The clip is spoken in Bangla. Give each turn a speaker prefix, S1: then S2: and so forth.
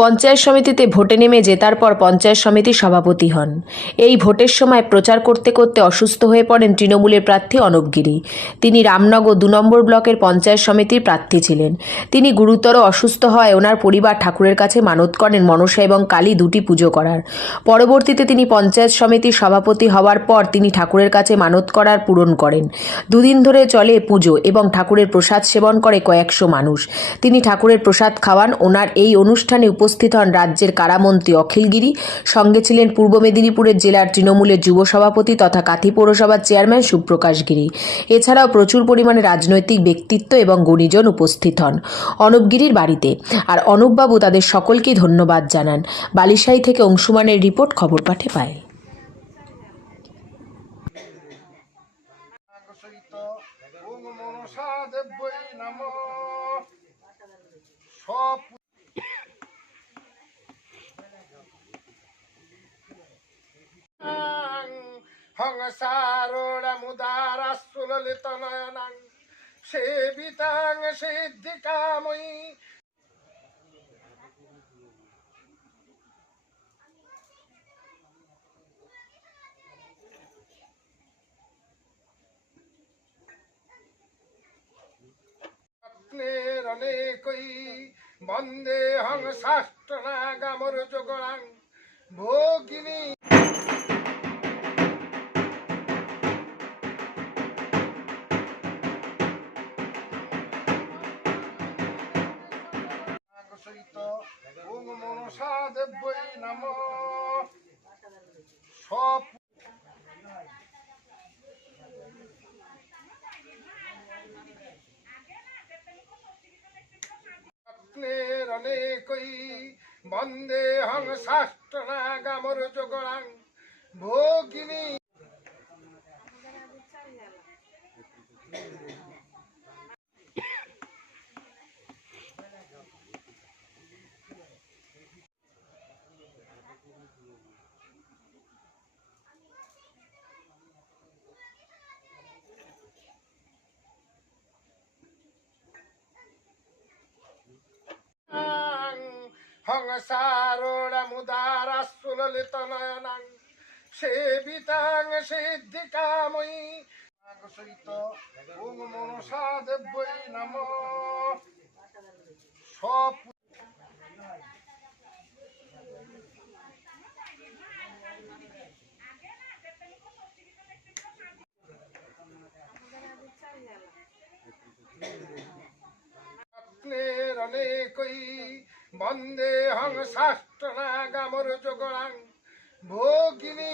S1: পঞ্চায়েত সমিতিতে ভোটে নেমে জেতার পর পঞ্চায়েত সমিতির সভাপতি হন। এই ভোটের সময় প্রচার করতে করতে অসুস্থ হয়ে পড়েন তৃণমূলের প্রার্থী অনব গিরি। তিনি রামনগর দু নম্বর ব্লকের পঞ্চায়েত সমিতির প্রার্থী ছিলেন। তিনি গুরুতর অসুস্থ হওয়ায় ওনার পরিবার ঠাকুরের কাছে মানত করেন মনসা এবং কালী দুটি পুজো করার। পরবর্তীতে তিনি পঞ্চায়েত সমিতির সভাপতি হওয়ার পর তিনি ঠাকুরের কাছে মানত করার পূরণ করেন। দুদিন ধরে চলে পুজো এবং ঠাকুরের প্রসাদ সেবন করে কয়েকশো মানুষ। তিনি ঠাকুরের প্রসাদ খাওয়ান। ওনার এই অনুষ্ঠানে উপস্থিত হন রাজ্যের কারামন্ত্রী অখিল গিরি। সঙ্গে ছিলেন পূর্ব মেদিনীপুরের জেলার তৃণমূলের যুব সভাপতি তথা কাথি পৌরসভার চেয়ারম্যান সুপ্রকাশ গিরি। এছাড়াও প্রচুর পরিমাণে রাজনৈতিক ব্যক্তিত্ব এবং গুণীজন উপস্থিত হন অনুপ গিরির বাড়িতে। আর অনুপবাবু তাদের সকলকে ধন্যবাদ জানান। বালিশাহী থেকে অংশুমানের রিপোর্ট, খবর পাঠে পায়
S2: সহিত হংসারোড়মুদারাসুললিত নয়নাং সেবিতাং সিদ্ধিকাময়ী। অনেকই বন্দে হং শাস্ত্রনাগামর যোগরাং ভোগিনী সহিত ওং মনসা দেব্যই নম। সব অনেকই বন্দে হং শাস্ত্রনাগামর যোগরাং ভোগিনী। হংসারোড়মুদারাসুললিত নয়নাং সেবিতাং সিদ্ধিকাময়ী সহিত ওং মনসা দেব্যই নম সব অনেকই বন্দে হং শাস্ত্রনাগামর যোগরাং ভোগিনী